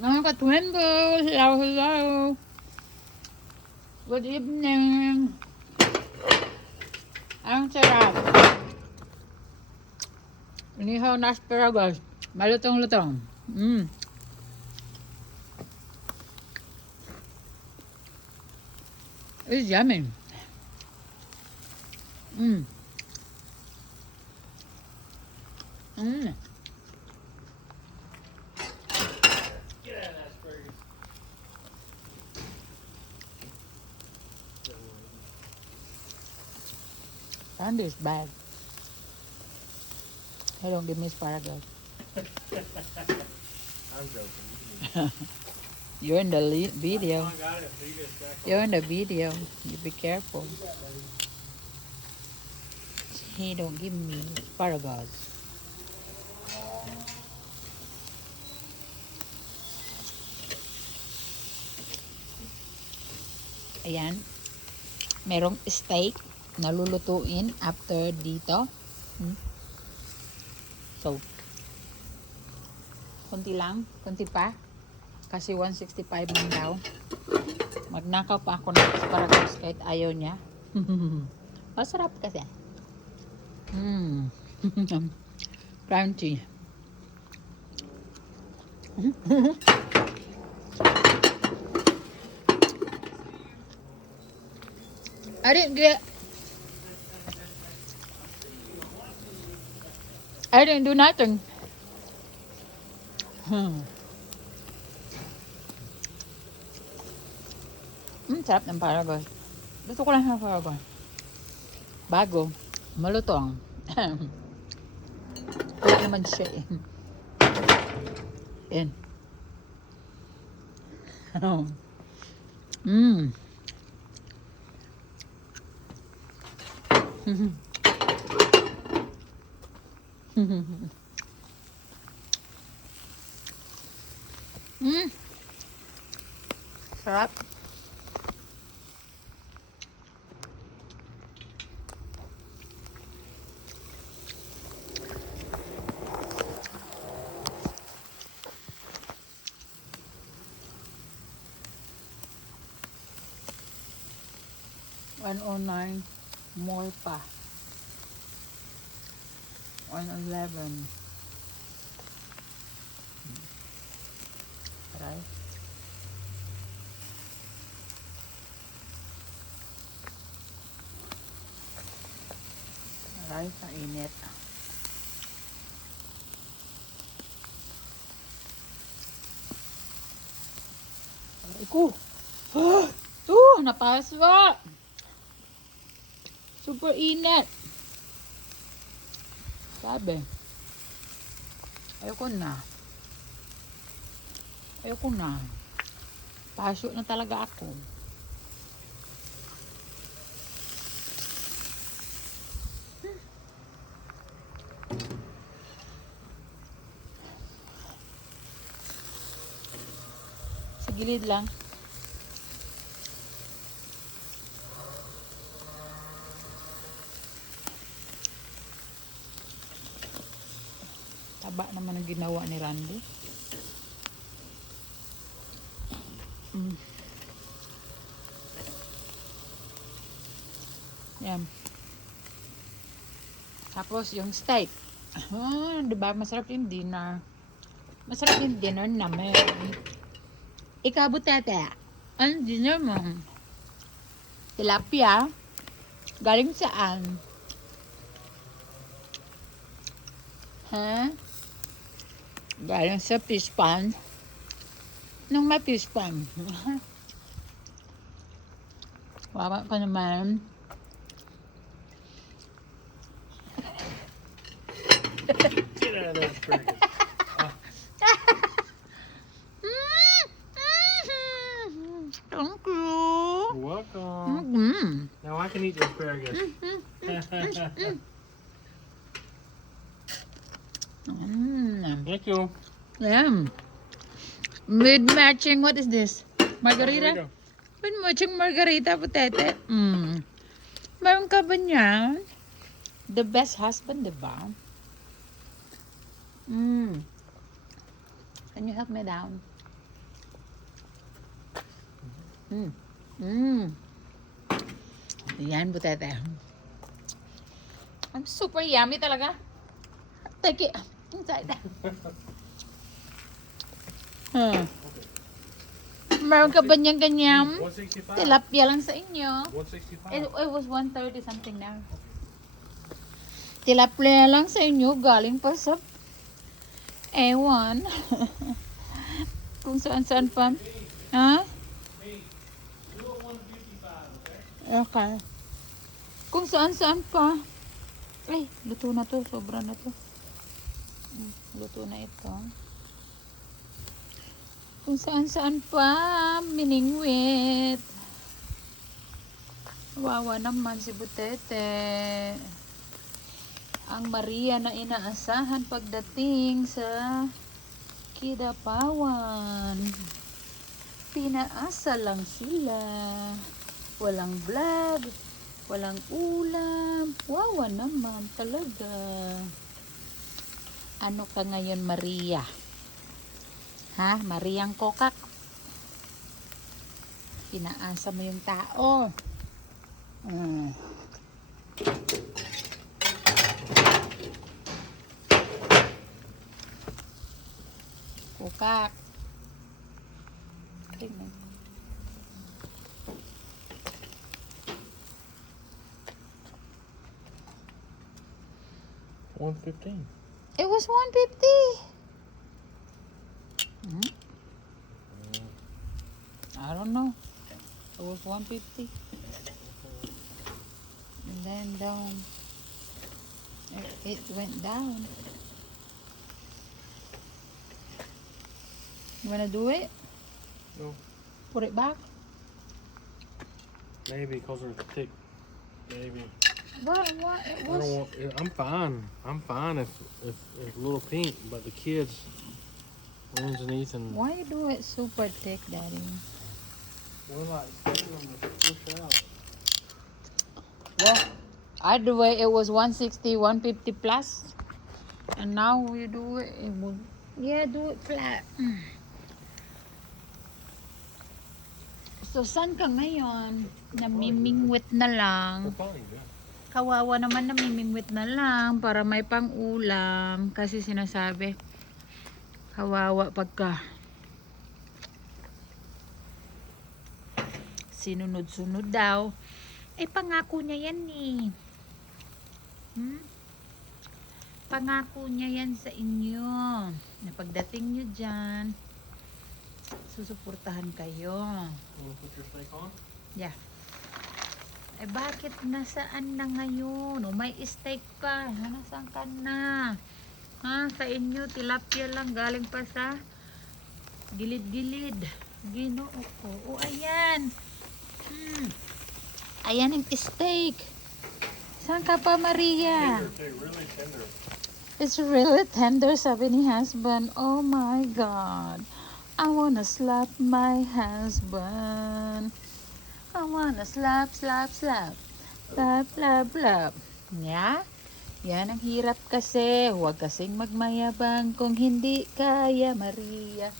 Mga ka-twinbo, hello, hello. Good evening. Ang sarap. Inihaw na asparagus. Malutong-lutong. It's yummy. Mm. Mm. Candy is bad. Hey, don't give me asparagus. I'm joking. You're in the video. I got it. Leave it back on. You're in the video. You be careful. He don't give me asparagus. Ayan. Merong steak na lulutuin after dito. So, kunti lang. Kunti pa. Kasi 165 man daw. Magnakaw pa ako ng asparagus kahit ayaw niya. Masarap kasi. Crunchy. I didn't do nothing. Sarap ng paragon. Gusto ko lang ng paragon. Bago. Malutong. Wala naman siya eh. Yan. Sarap. $109 more pa. 111. Right? Right, sa init. Aray ko. Napaswa. Super init. Sabi. Ayoko na. Ayoko na. Paso na talaga ako. Sa gilid lang. Taba naman ang ginawa ni Randy. Yan. Tapos yung steak. Diba? Masarap yung dinner. Masarap yung dinner namin. Ikaw, Butete. Ano dinner mo? Tilapia? Galing saan? Galing sa fish pan. Nung may fish pan. Wawa ka naman. Get out of that asparagus. Thank you. You're welcome. Now I can eat the asparagus. Thank you. Yeah. With matching, what is this? Margarita? With matching margarita, Butete. Meron ka ba niyan? The best husband, diba? Can you help me down? Mm. Mm. Yan, butete. Ang super yummy talaga. Take it inside. Meron ka ba niyang ganyan? 165. Tilapia lang sa inyo. 165. It was 130 something now. Tilapia lang sa inyo. Galing pa sa ewan. Kung saan-saan pa. Ha? Okay. Kung saan-saan pa. Ay, luto na to. Sobra na to. Luto na ito. Kung saan-saan pa. Miningwit. Wawa naman si Butete. Ang Maria na inaasahan pagdating sa Kidapawan. Pinaasa lang sila. Walang vlog. Walang ulam. Wawa naman talaga. Ano ka ngayon, Maria? Ha? Mariang kokak. Pinaasa mo yung tao. Kokak. Tingnan. $115. It was 150. I don't know. It was 150. And then down. It went down. You wanna do it? No. Put it back? Maybe because they're thick. Maybe. What? It I was... don't want. I'm fine. I'm fine if it's a little pink, but the kids, underneath and. Why you do it super thick, Daddy? We're like expecting them to push out. Well, either way, it was 160, 150 plus. And now we do it, yeah, do it flat. So, saan ka ngayon? Namimingwit na lang. We're probably good. Kawawa naman, namimingwit na lang para may pang-ulam. Kasi sinasabi, kawawa pagka sinunod-sunod daw. Eh, pangako niya yan eh. Pangako niya yan sa inyo. Na pagdating nyo dyan, susuportahan kayo. Want to put your steak on? Yeah. Eh, bakit nasaan na ngayon? O, may steak pa. Nasaan ka na? Ha? Sa inyo, tilapia lang. Galing pa sa gilid-gilid. Ginoo ko. O, ayan. Ayan yung steak. Saan ka pa, Maria? Tender too, really tender. It's really tender, sabi ni husband. Oh my God. I wanna slap my husband. I wanna slap, slap, slap. Slap, slap, slap. Yeah? Yan ang hirap kasi. Huwag kasing magmayabang kung hindi kaya, Maria.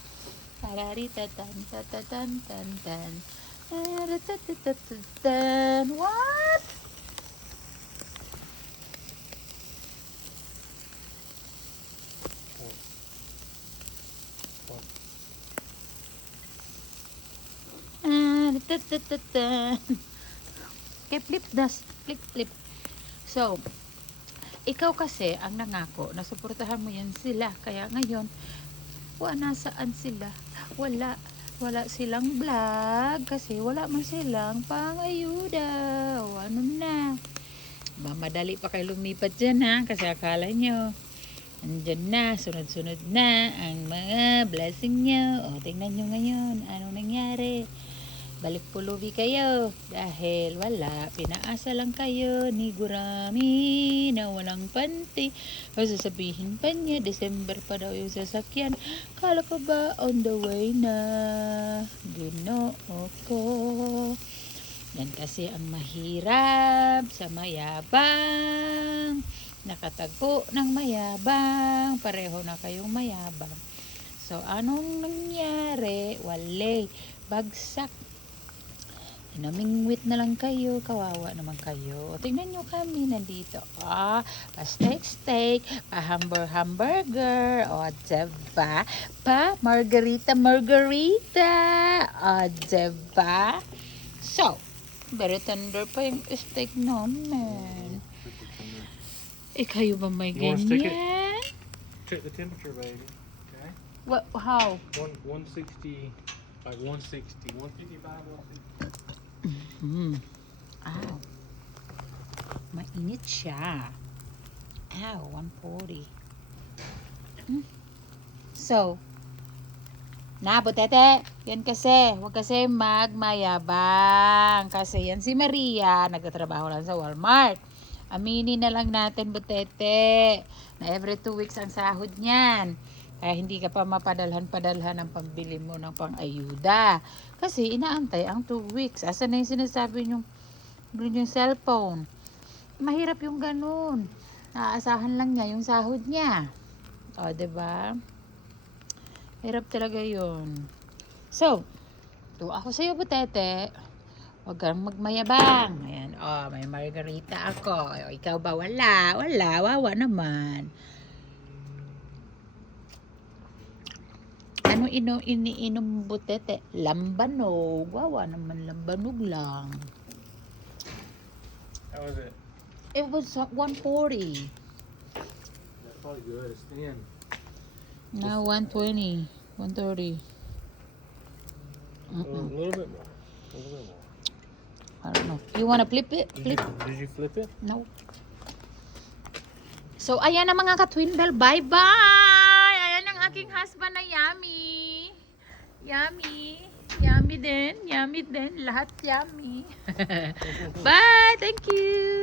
Pararita tan tan tan tan tan. What? Okay, flip das. Flip, flip. So, ikaw kasi ang nangako na suportahan mo yan sila. Kaya ngayon, nasaan sila? Wala silang vlog kasi wala man silang pangayuda. O ano na. Mamadali pa kayo lumipat dyan ha. Kasi akala nyo, andyan na, sunod-sunod na ang mga blessing nyo. O, tingnan nyo ngayon, anong nangyari. Balik pulubi kayo dahil wala, pinaasa lang kayo ni Gurami na walang panty. O sasabihin pa niya, December pa daw yung sasakyan. Kala ko ba on the way na? Ginoo ko. Yan kasi ang mahirap sa mayabang. Nakatagpo ng mayabang. Pareho na kayong mayabang. So, anong nangyari? Wale, bagsak Namingwit na lang kayo. Kawawa naman kayo. Tingnan nyo kami. Nandito. Pa steak. Pa hamburger. O, diba? Pa margarita. O, diba? So, very tender pa yung steak namin. Kayo ba may You wanna stick it? ganyan? Check the temperature, baby. Okay. What, how? 160, like 160, 155, 160. Ow. Mainit siya. Ow, 140. So, Butete, yan kasi, huwag kasi magmayabang. Kasi yan si Maria, nagtatrabaho lang sa Walmart. Aminin na lang natin, Butete, na every 2 weeks ang sahod niyan. Kaya hindi ka pa mapadalhan-padalhan ng pambili mo ng pang-ayuda. Kasi inaantay ang 2 weeks. Asa na yung sinasabi yung cellphone? Mahirap yung ganun. Naaasahan lang niya yung sahod niya. O, diba? Hirap talaga yun. So, tuwa ako sa'yo, Butete. Huwag kang magmayabang. Ayan, may margarita ako. O, ikaw ba? Wala. Wawa naman. Ano iniinom, Butete? Lambanog. Wawa naman, lambanog lang. How is it? It was 140. That's probably good. It's thin. Now 120. 130. A little bit more. A little bit more. I don't know. You wanna flip it? Did you flip it? No. So, ayan na mga ka-twin bell. Bye-bye! Ayan ang aking husband na yummy. Yummy. Yummy din. Yummy din. Lahat yummy. Bye! Thank you!